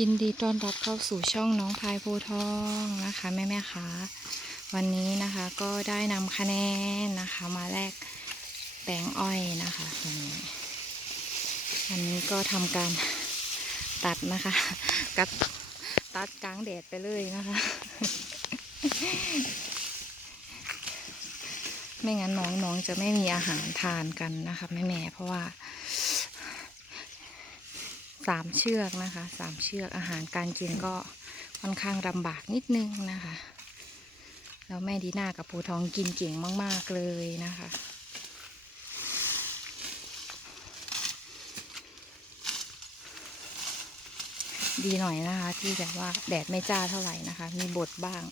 ยินดีต้อนรับเข้าสู่ช่องน้องพายโพทองนะคะแม่แม่คะวันนี้นะคะก็ได้นำคะแนนนะคะมาแลกแปลงอ้อยนะคะวันนี้วันนี้ก็ทำการตัดนะคะกัดตัดกลางแดดไปเลยนะคะ ไม่งั้นน้องๆจะไม่มีอาหารทานกันนะคะแม่แม่เพราะว่า สามเชือกนะคะสามเชือกอาหารการกินก็ค่อนข้างลำบากนิดนึงนะคะแล้วแม่ดีน่ากับปูทองกินเก่งมาก ๆ เลยนะคะ ดีหน่อยนะคะ ที่แบบว่าแดดไม่จ้าเท่าไหร่นะคะ มีบดบ้าง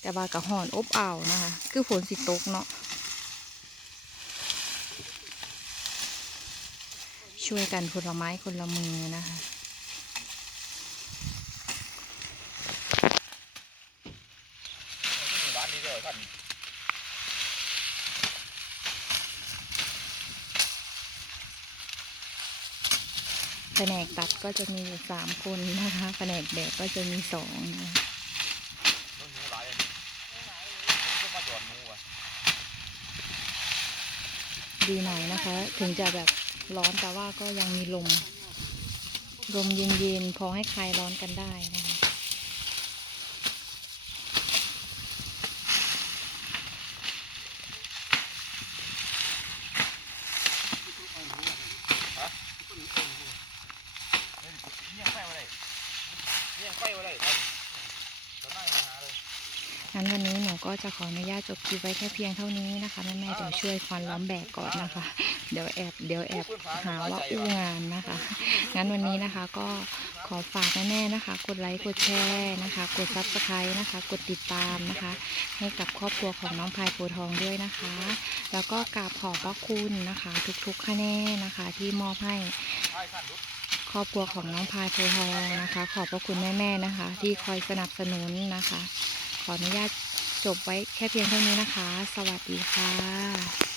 แต่ว่ากระหอนอบอ้าวนะคะ คือฝนสิตกเนาะ ช่วยกันคนละไม้คนละมือนะคะร้านนี้ก็ท่านแผนกตัดก็จะมีอยู่สามคนนะคะ แผนกแบกก็จะมีสองนะดีหน่อยนะคะ ถึงจะแบบ ร้อนแต่ว่าก็ยังมีลม ลมเย็นๆ พอให้คลายร้อนกันได้นะคะเนี่ยไฟมาเลยเนี่ยไฟมาเลยตอนนั้นมาหาเลย งั้นวันนี้หนูก็จะขออนุญาตจบคลิปไว้แค่เพียงเท่านี้นะคะแม่แม่ๆเดี๋ยวช่วยควานล้อมแบกก่อนนะคะ เดี๋ยวแอบเดี๋ยวแอบหาว่าอู้งานนะคะ งั้นวันนี้นะคะก็ขอฝากแม่ๆนะคะ กดไลค์กดแชร์นะคะ กดซับสไครต์นะคะ กดติดตามนะคะ ให้กับครอบครัวของน้องพายโพทองด้วยนะคะ แล้วก็กราบขอบพระคุณนะคะ ทุกๆคะแนนนะคะ ที่มอบให้ครอบครัวของน้องพายโพทองนะคะ ขอบพระคุณแม่ๆนะคะ ที่คอยสนับสนุนนะคะ ขออนุญาตจบไว้แค่เพียงเท่านี้นะคะ สวัสดีค่ะ